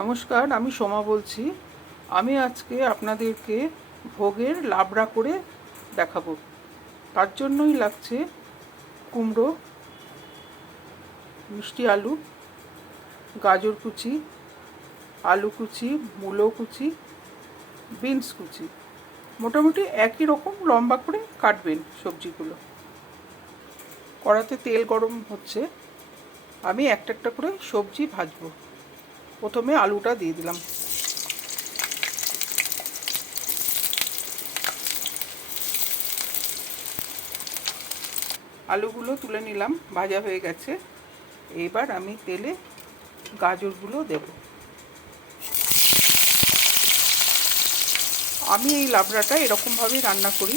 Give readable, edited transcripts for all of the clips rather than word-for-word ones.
নমস্কার, আমি সোমা বলছি। আমি আজকে আপনাদেরকে ভোগের লাবড়া করে দেখাবো। তার জন্যই লাগছে কুমড়ো, মিষ্টি আলু, গাজর কুচি, আলু কুচি, মূলো কুচি, বিনস কুচি। মোটামুটি একই রকম লম্বা করে কাটবেন সবজিগুলো। কড়াতে তেল গরম হচ্ছে, আমি একটা একটা করে সবজি ভাজবো। প্রথমে আলুটা দিয়ে দিলাম। আলুগুলো তুলে নিলাম, ভাজা হয়ে গেছে। এবার আমি তেলে গাজরগুলো দেব। আমি এই লাবড়াটা এরকমভাবেই রান্না করি,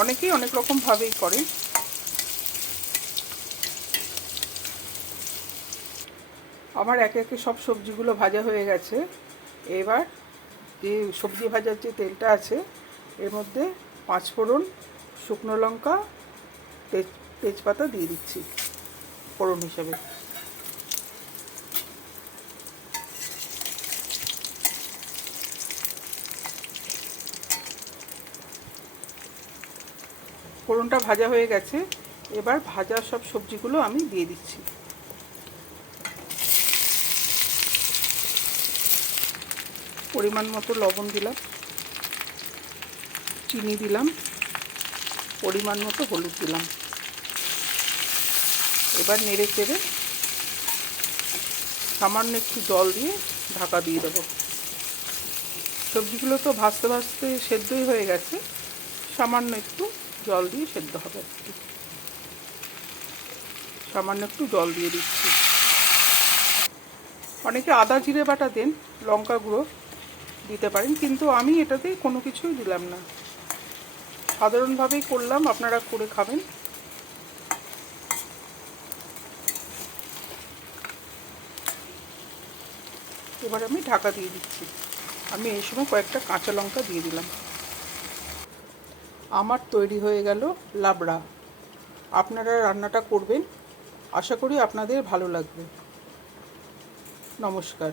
অনেকেই অনেক রকমভাবেই করে। আমার একে একে সব সবজিগুলো ভাজা হয়ে গেছে। এবার যে সবজি ভাজার যে তেলটা আছে এর মধ্যে 5 ফোড়ন, শুকনো লঙ্কা, তেজপাতা দিয়ে দিচ্ছি ফোড়ন হিসেবে। ফোড়নটা ভাজা হয়ে গেছে। এবার ভাজা সব সবজিগুলো আমি দিয়ে দিচ্ছি। পরিমাণ মতো লবণ দিলাম, চিনি দিলাম, পরিমাণ মতো হলুদ দিলাম। এবার নেড়ে চেড়ে সামান্য একটু জল দিয়ে ঢাকা দিয়ে দেবো। সবজিগুলো তো ভাজতে ভাজতে সেদ্ধই হয়ে গেছে, সামান্য একটু জল দিয়ে সেদ্ধ হবে। সামান্য একটু জল দিয়ে দিচ্ছি। অনেকে আদা জিরে বাটা দেন, লঙ্কা গুঁড়ো দিতে পারেন, কিন্তু আমি এটাতে কোনো কিছুই দিলাম না। সাধারণভাবেই করলাম, আপনারা করে খাবেন। এবার আমি ঢাকা দিয়ে দিচ্ছি। আমি এই সময় কয়েকটা কাঁচা লঙ্কা দিয়ে দিলাম। আমার তৈরি হয়ে গেল লাবড়া। আপনারা রান্নাটা করবেন, আশা করি আপনাদের ভালো লাগবে। নমস্কার।